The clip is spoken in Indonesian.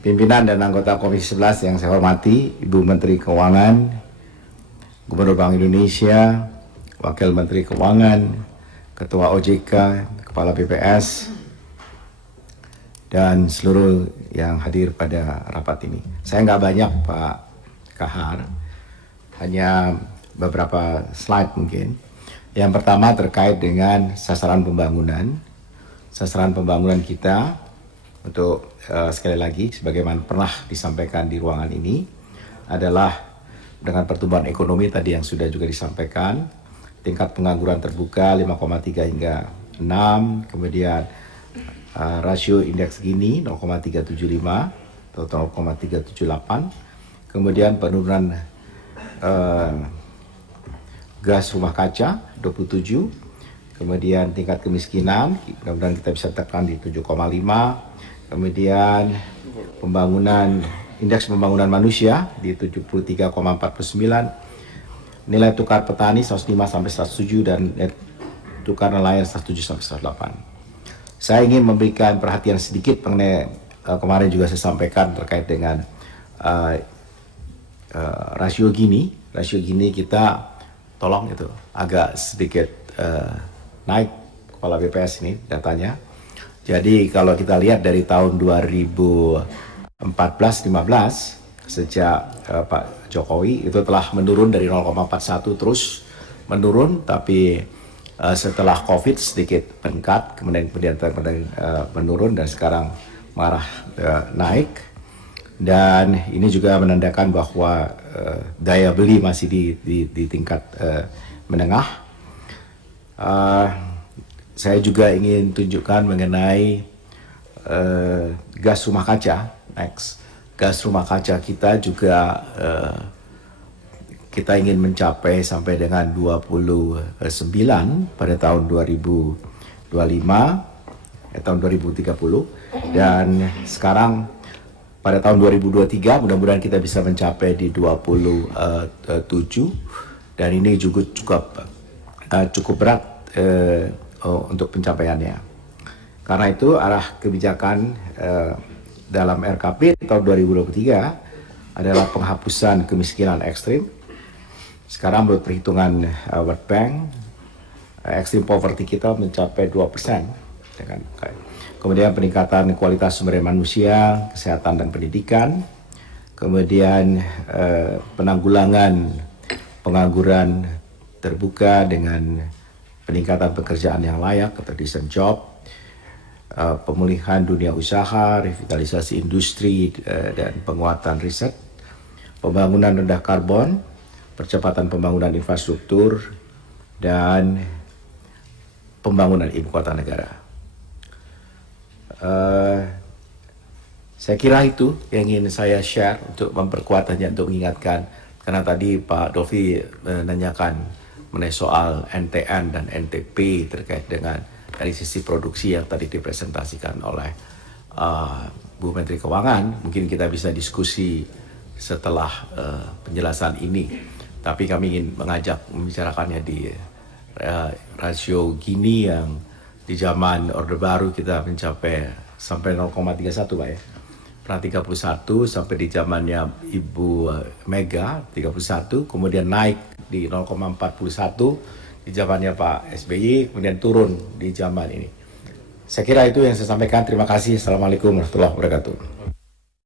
pimpinan dan anggota Komisi 11 yang saya hormati, Ibu Menteri Keuangan, Gubernur Bank Indonesia, Wakil Menteri Keuangan, Ketua OJK, Kepala BPS, dan seluruh yang hadir pada rapat ini. Saya nggak banyak, Pak Kahar, hanya beberapa slide mungkin. Yang pertama terkait dengan sasaran pembangunan. Sasaran pembangunan kita untuk sekali lagi, sebagaimana pernah disampaikan di ruangan ini, adalah dengan pertumbuhan ekonomi tadi yang sudah juga disampaikan, tingkat pengangguran terbuka 5,3 hingga 6, kemudian rasio indeks Gini 0,375 atau 0,378, kemudian penurunan gas rumah kaca 27, kemudian tingkat kemiskinan mudah-mudahan kita bisa tekan di 7,5, kemudian indeks pembangunan manusia di 73,49, nilai tukar petani 105 sampai 107 dan nilai tukar nelayan 107 sampai 108. Saya ingin memberikan perhatian sedikit mengenai kemarin juga saya sampaikan terkait dengan rasio Gini. Rasio Gini kita tolong itu agak sedikit naik, Kepala BPS ini datanya. Jadi kalau kita lihat dari tahun 2014-15 sejak Pak Jokowi itu telah menurun dari 0,41 terus menurun, tapi setelah COVID sedikit meningkat, kemudian menurun dan sekarang mengarah naik. Dan ini juga menandakan bahwa daya beli masih di tingkat menengah. Saya juga ingin tunjukkan mengenai gas rumah kaca. Next, gas rumah kaca kita juga kita ingin mencapai sampai dengan 29 pada tahun 2025, tahun 2030, dan sekarang pada tahun 2023 mudah-mudahan kita bisa mencapai di 27, dan ini juga cukup berat untuk pencapaiannya. Karena itu arah kebijakan dalam RKP tahun 2023 adalah penghapusan kemiskinan ekstrim. Sekarang menurut perhitungan World Bank, extreme poverty kita mencapai 2%. Kemudian peningkatan kualitas sumber daya manusia, kesehatan dan pendidikan. Kemudian penanggulangan pengangguran terbuka dengan peningkatan pekerjaan yang layak atau decent job, pemulihan dunia usaha, revitalisasi industri dan penguatan riset, pembangunan rendah karbon, percepatan pembangunan infrastruktur, dan pembangunan ibu kota negara. Saya kira itu yang ingin saya share untuk memperkuat, hanya untuk mengingatkan, karena tadi Pak Dovi menanyakan mengenai soal NTN dan NTP terkait dengan dari sisi produksi yang tadi dipresentasikan oleh Bu Menteri Keuangan. Mungkin kita bisa diskusi setelah penjelasan ini, tapi kami ingin mengajak membicarakannya di rasio Gini yang di zaman Orde Baru kita mencapai sampai 0,31 Pak ya. Pernah 31 sampai di zamannya Ibu Mega 31, kemudian naik di 0,41 di zamannya Pak SBY, kemudian turun di zaman ini. Saya kira itu yang saya sampaikan. Terima kasih. Assalamualaikum warahmatullahi wabarakatuh.